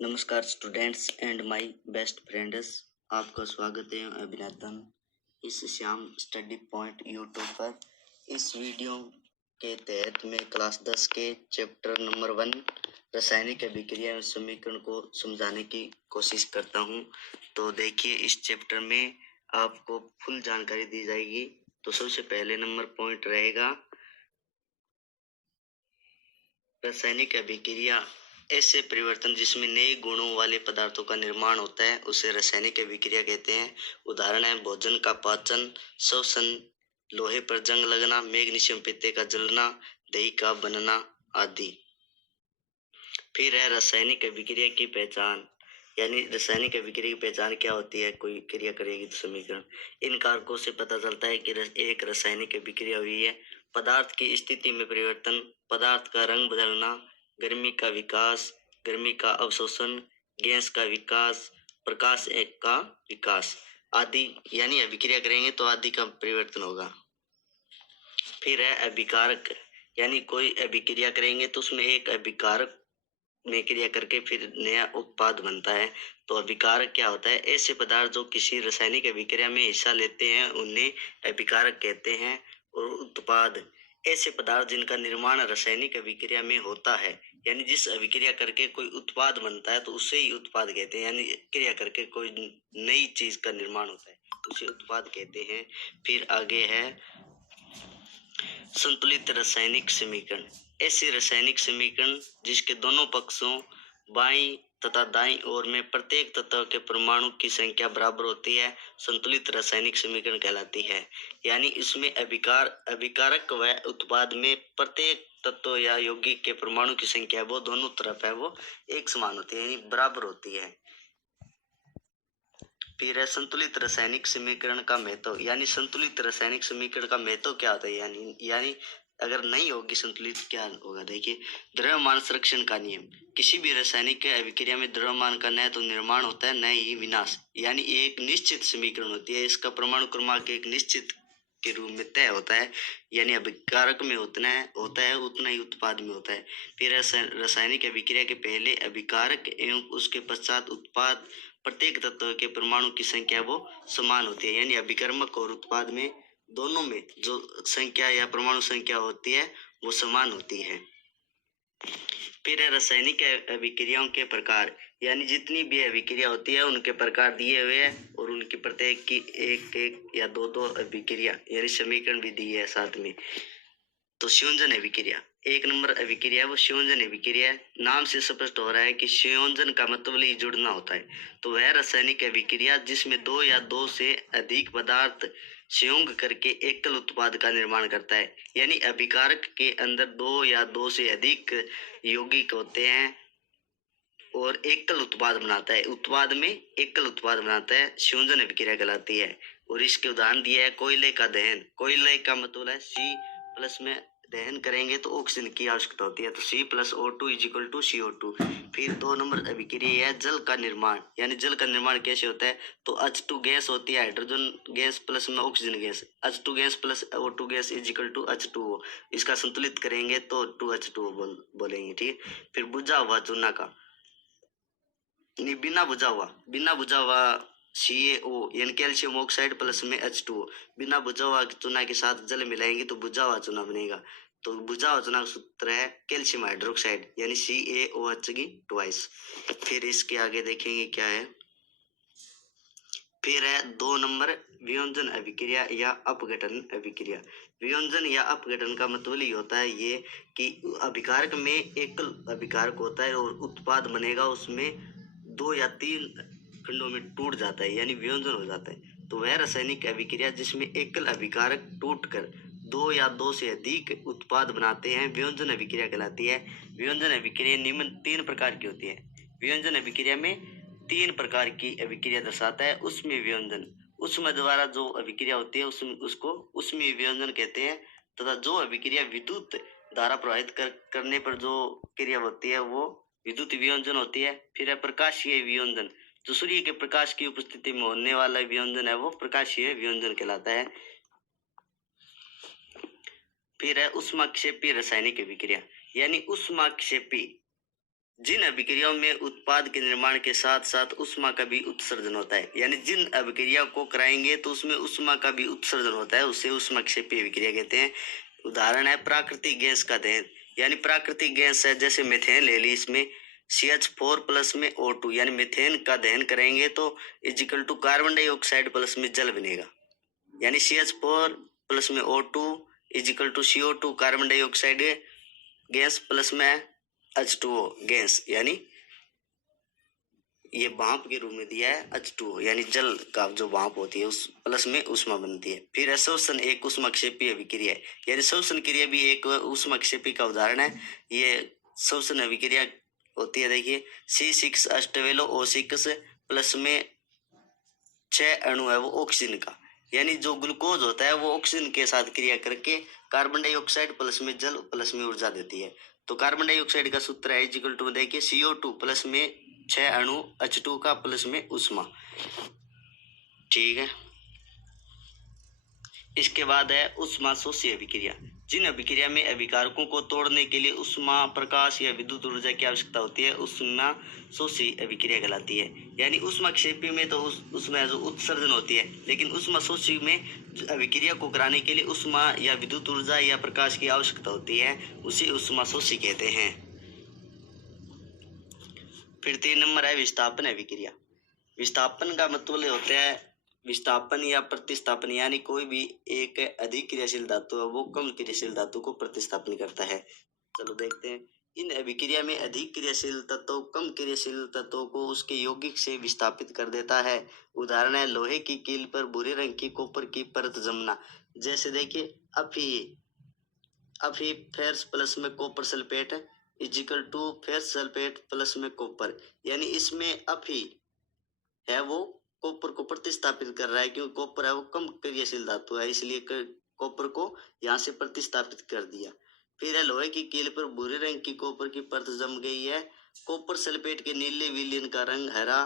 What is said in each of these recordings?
नमस्कार students and my best friends, आपका स्वागत है अभिनंदन इस श्याम स्टडी पॉइंट यूट्यूब पर। इस वीडियो के तहत मैं क्लास 10 के चैप्टर नंबर 1 रासायनिक अभिक्रिया एवं समीकरण को समझाने की कोशिश करता हूं। तो देखिए, इस चैप्टर में आपको फुल जानकारी दी जाएगी। तो सबसे पहले नंबर पॉइंट रहेगा रासायनिक अभिक्रिया ऐसे परिवर्तन जिसमें नए गुणों वाले पदार्थों का निर्माण होता है उसे रासायनिक अभिक्रिया कहते हैं। उदाहरण है भोजन का पाचन, श्वसन, लोहे पर जंग लगना, मैग्नीशियम पीते का जलना, दही का बनना आदि। फिर है रासायनिक अभिक्रिया की पहचान, यानी रासायनिक अभिक्रिया की पहचान क्या होती है। कोई क्रिया करेगी तो समीकरण, इन कारकों से पता चलता है कि एक रासायनिक अभिक्रिया हुई है। पदार्थ की स्थिति में परिवर्तन, पदार्थ का रंग बदलना, गर्मी का विकास, गर्मी का अवशोषण, गैस का विकास, प्रकाश एक का विकास आदि। यानी अभिक्रिया करेंगे तो आदि का परिवर्तन होगा। फिर है अभिकारक, यानी कोई अभिक्रिया करेंगे तो उसमें एक अभिकारक में क्रिया करके फिर नया उत्पाद बनता है। तो अभिकारक क्या होता है? ऐसे पदार्थ जो किसी रासायनिक अभिक्रिया में हिस्सा लेते हैं उन्हें अभिकारक कहते हैं। और उत्पाद, ऐसे पदार्थ जिनका निर्माण रासायनिक अभिक्रिया में होता है, यानी जिस अभिक्रिया करके कोई उत्पाद बनता है तो उसे ही उत्पाद कहते हैं। यानी क्रिया करके कोई नई चीज का निर्माण होता है उसे उत्पाद कहते हैं। फिर आगे है संतुलित रासायनिक समीकरण। ऐसे रासायनिक समीकरण जिसके दोनों पक्षों बाईं तथा दाईं ओर में प्रत्येक तत्व के परमाणु की संख्या बराबर होती है, संतुलित रासायनिक समीकरण कहलाती है। यानी इसमें अभिकारक व उत्पाद में प्रत्येक तत्व या यौगिक के परमाणु की संख्या वो दोनों तरफ है वो एक समान होती है, यानी बराबर होती है। फिर है संतुलित रासायनिक समीकरण का महत्व, यानी संतुलित रासायनिक समीकरण का महत्व क्या होता है, यानी अगर नहीं होगी संतुलित क्या होगा। देखिए, द्रव्यमान संरक्षण का नियम, किसी भी रासायनिक अभिक्रिया में द्रव्यमान का न तो निर्माण होता है न ही विनाश, यानी एक निश्चित समीकरण होती है। इसका परमाणु क्रमांक एक निश्चित के रूप में तय होता है, यानी अभिकारक में होता है उतना ही उत्पाद में होता है। फिर रासायनिक अभिक्रिया के पहले अभिकारक एवं उसके पश्चात उत्पाद प्रत्येक तत्व के परमाणु की संख्या वो समान होती है, यानी अभिकर्मक और उत्पाद में दोनों में जो संख्या या परमाणु संख्या होती है वो समान होती है। फिर है रासायनिक अभिक्रियाओं के प्रकार, यानी जितनी भी अभिक्रिया होती है उनके प्रकार दिए हुए हैं और उनकी प्रत्येक की एक एक या दो दो अभिक्रिया यानी समीकरण भी दी है साथ में। तो संयोजन अभिक्रिया, एक नंबर अभिक्रिया वो संयोजन अभिक्रिया है। नाम से स्पष्ट हो रहा है कि संयोजन का मतलब ही जुड़ना होता है। तो वह रासायनिक अभिक्रिया जिसमें दो या दो से अधिक पदार्थ संयोग करके एकल उत्पाद का निर्माण करता है, यानी अभिकारक के अंदर दो या दो से अधिक यौगिक होते हैं और एकल उत्पाद बनाता है। उत्पाद में एकल उत्पाद बनाता है, संयोजन अभिक्रिया कहलाती है। और इसके उदाहरण दिया है कोयले का दहन। कोयले का मतलब है C+ में दहन करेंगे तो ऑक्सीजन की आवश्यकता होती है, तो C+O2 = CO2। फिर 2 नंबर अभिक्रिया है जल का निर्माण, यानी जल का निर्माण कैसे होता है। तो H2 गैस होती है, हाइड्रोजन गैस प्लस में oxygen gas, H2 gas plus O2 gas = H2O। इसका संतुलित करेंगे तो 2H2O बोलेंगे, ठीक। फिर बुझा हुआ चूना का, बिना बुझा हुआ CaO यानी कैल्शियम ऑक्साइड प्लस में H2O। बिना बुझा हुआ चूना के साथ जल मिलाएंगे तो बुझा हुआ चूना बनेगा। तो बुझा हुआ चूना का सूत्र है कैल्शियम हाइड्रोक्साइड यानी CaOH2। फिर इसके आगे देखेंगे क्या है। फिर है 2 नंबर वियोजन अभिक्रिया या अपघटन अभिक्रिया। वियोजन या अपघटन का मतलब ये होता है ये कि अभिकारक में एकल अभिकारक होता है और उत्पाद बनेगा उसमें 2 या 3 खंडों में टूट जाता है, यानी वियोजन हो जाता है। तो वह रासायनिक अभिक्रिया जिसमें एकल अभिकारक टूटकर 2 या 2 से अधिक उत्पाद बनाते हैं वियोजन अभिक्रिया कहलाती है। वियोजन अभिक्रिया निम्न 3 प्रकार की होती है। वियोजन अभिक्रिया में 3 प्रकार की अभिक्रिया दर्शाता है। उसमें वियोजन, उसमें द्वारा जो अभिक्रिया होती है उसमें वियोजन कहते हैं। तथा जो अभिक्रिया विद्युत धारा प्रवाहित करने पर जो क्रिया होती है वो विद्युत वियोजन होती है। फिर है प्रकाशीय वियोजन, जो सूर्य के प्रकाश की उपस्थिति में होने वाला वियोजन है वो प्रकाशीय वियोजन कहलाता है। फिर है ऊष्माक्षेपी रासायनिक अभिक्रिया, यानी ऊष्माक्षेपी जिन अभिक्रियाओं में उत्पाद के निर्माण के साथ साथ ऊष्मा का भी उत्सर्जन होता है, यानी जिन अभिक्रिया को कराएंगे तो उसमें ऊष्मा का भी उत्सर्जन होता है, उसे ऊष्माक्षेपी अभिक्रिया कहते हैं। उदाहरण है प्राकृतिक गैस का दहन, यानी प्राकृतिक गैस है जैसे मीथेन ले ली, इसमें CH4 प्लस में O2 यानी मीथेन का दहन करेंगे तो is equal to carbon dioxide plus में जल बनेगा, यानी CH4 प्लस में O2 is equal to CO2 carbon dioxide gas plus में H2O गैस, यानी ये भाप के रूप में दिया है H2O, यानी जल का जो भाप होती है उस प्लस में ऊष्मा बनती है। फिर अवशोषण एक ऊष्माक्षेपी अभिक्रिया है, यानी शोषण क्रिया भी एक ऊष्माक्षेपी का उदाहरण है। ये शोषण अभिक्रिया होती है, देखिए C6 अष्टवेलो O6 प्लस में 6 अणु है वो ऑक्सीजन का, यानी जो ग्लूकोज होता है वो ऑक्सीजन के साथ क्रिया करके कार्बन डाइऑक्साइड प्लस में जल प्लस में ऊर्जा देती है। तो कार्बन डाइऑक्साइड का सूत्र है इक्वल टू देखिए CO2 प्लस में 6 अणु H2 का प्लस में ऊष्मा। ठीक है, इसके बाद है ऊष्मा शोषी अभिक्रिया। जिन अभिक्रिया में अभिकारकों को तोड़ने के लिए ऊष्मा प्रकाश या विद्युत ऊर्जा की आवश्यकता होती है ऊष्मा शोषी अभिक्रिया कहलाती है। यानी ऊष्माक्षेपी में तो उसमें जो उत्सर्जन होती है, लेकिन ऊष्मा शोषी में अभिक्रिया को कराने के लिए ऊष्मा या विद्युत ऊर्जा या प्रकाश की आवश्यकता होती है, उसे ऊष्मा शोषी कहते हैं। फिर 3 नंबर है विस्थापन अभिक्रिया। विस्थापन का मतलब होता है विस्थापन या प्रतिस्थापन, यानी कोई भी एक अधिक क्रियाशील धातु है वो कम क्रियाशील धातु को प्रतिस्थापन करता है। चलो देखते हैं, इन अभिक्रिया में अधिक क्रियाशील तत्व कम क्रियाशील तत्वों को उसके यौगिक से विस्थापित कर देता है। उदाहरण है लोहे की कील पर भूरे रंग की कॉपर की परत जमना। जैसे देखिए अभी फेरस प्लस में copper sulphate is equal to ferrous sulphate plus में कॉपर, यानी इसमें अभी है वो कॉपर को प्रतिस्थापित कर रहा है, क्योंकि कॉपर है वो कम क्रियाशील धातु है, इसलिए कॉपर को यहाँ से प्रतिस्थापित कर दिया। फिर है लोहे की कील पर भूरे रंग की कॉपर की परत जम गई है। कॉपर सल्फेट के नीले विलयन का रंग हरा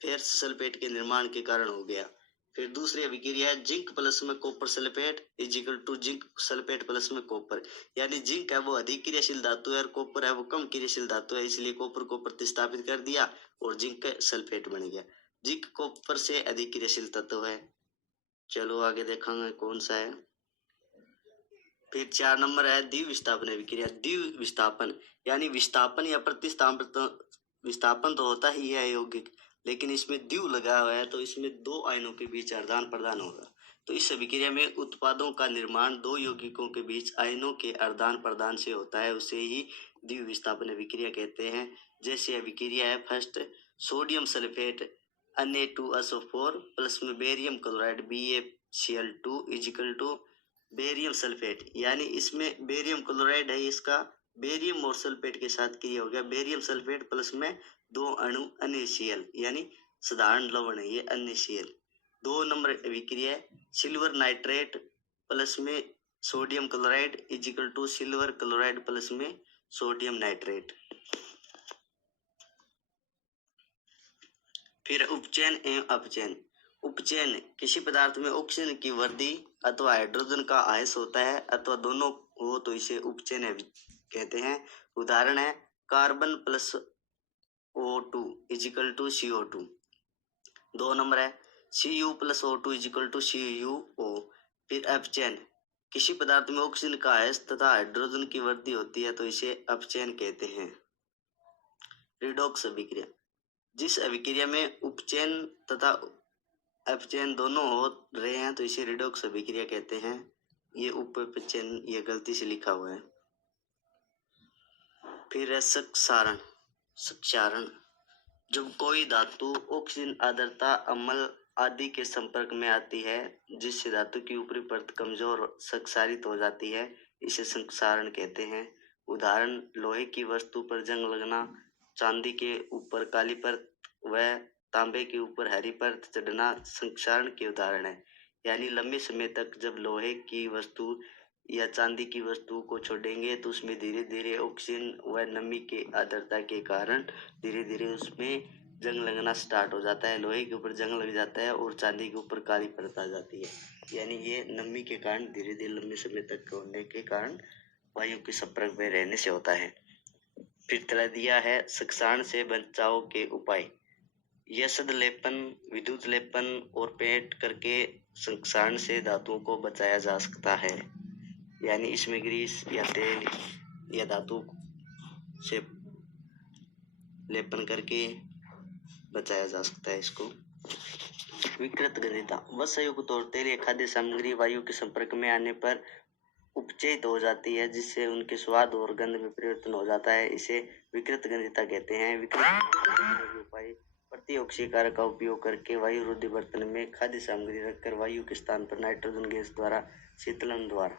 फेरस सल्फेट के निर्माण के कारण हो गया। फिर दूसरी अभिक्रिया है जिंक प्लस में copper sulphate is equal to zinc sulphate plus में कॉपर, यानी जिंक है वो अधिक क्रियाशील धातु है और कॉपर है वो कम क्रियाशील धातु है, इसलिए कॉपर को प्रतिस्थापित कर दिया और जिंक सल्फेट बन गया। जिंक कॉपर से अधिक क्रियाशील तत्व है। चलो आगे देखेंगे कौन सा है। फिर 4 नंबर है द्विविस्थापन अभिक्रिया। द्विविस्थापन यानी विस्थापन या प्रतिस्थापन, विस्थापन तो होता ही है यौगिक, लेकिन इसमें द्विव लगा हुआ है तो इसमें दो आयनों के बीच आदान प्रदान होगा। तो इस अभिक्रिया में उत्पादों का निर्माण दो यौगिकों के बीच आयनों के आदान प्रदान से होता है, उसे ही द्विविस्थापन अभिक्रिया कहते हैं। जैसे अभिक्रिया है first sodium sulphate Na2SO4 plus में barium chloride BaCl2 equal to barium sulphate, यानी इसमें बेरियम क्लोराइड है, इसका बेरियम और सल्फेट के साथ क्रिया हो गया बेरियम सल्फेट प्लस में 2 अणु NaCl, यानी साधारण लवण है ये NaCl। 2 नंबर अभिक्रिया है सिल्वर नाइट्रेट प्लस में sodium chloride is equal to silver chloride plus में सोडियम नाइट्रेट। फिर उपचयन एवं अपचयन। उपचयन किसी पदार्थ में ऑक्सीजन की वृद्धि अथवा हाइड्रोजन का आयस होता है अथवा दोनों हो तो इसे उपचयन कहते हैं। उदाहरण है carbon plus O2 is equal to CO2। 2 number है Cu plus O2 is equal to CuO। फिर अपचयन किसी पदार्थ में ऑक्सीजन का आयस तथा हाइड्रोजन की वृद्धि होती है तो इसे अपचयन कहते हैं। रिडॉक्स अभिक्रिया जिस अभिक्रिया में उपचयन तथा अपचयन दोनों हो रहे हैं तो इसे रिडॉक्स अभिक्रिया कहते हैं। ये उपचयन ये गलती से लिखा हुआ है। फिर है क्षारण जब कोई धातु ऑक्सीजन आर्द्रता अम्ल आदि के संपर्क में आती है जिससे धातु की ऊपरी परत कमजोर क्षारित हो जाती है, इसे क्षारण कहते हैं। उदाहरण लोहे की वस्तु पर जंग लगना, चांदी के ऊपर काली परत व तांबे के ऊपर हरी परत चढ़ना क्षारण के उदाहरण है। यानी लंबे समय तक जब लोहे की वस्तु या चांदी की वस्तु को छोड़ेंगे तो उसमें धीरे धीरे ऑक्सीजन व नमी के आर्द्रता के कारण धीरे धीरे उसमें जंग लगना स्टार्ट हो जाता है, लोहे के ऊपर जंग लग जाता है और चांदी के ऊपर काली परत आ जाती है। यानी ये नमी के कारण धीरे धीरे लंबे समय तक होने के कारण वायु के संपर्क में रहने से होता है। फिर तला दिया है सक्सान से बचाव के उपाय। यशद लेपन, विद्युत लेपन और पेंट करके सक्सान से धातुओं को बचाया जा सकता है। यानी इसमें ग्रीस या तेल या धातु से लेपन करके बचाया जा सकता है इसको। विकृत गंधता, वह संयुक्त और तेल या खाद्य सामग्री वायु के संपर्क में आने पर उपचयित हो जाती है, जिससे उनके स्वाद और गंध में परिवर्तन हो जाता है। इसे विकृत गंधता कहते हैं। विकृत के उपाय, प्रतिऑक्सीकारक का उपयोग करके वायु रोधी बर्तन में खाद्य सामग्री रखकर वायु के स्थान पर नाइट्रोजन गैस द्वारा शीतलन द्वारा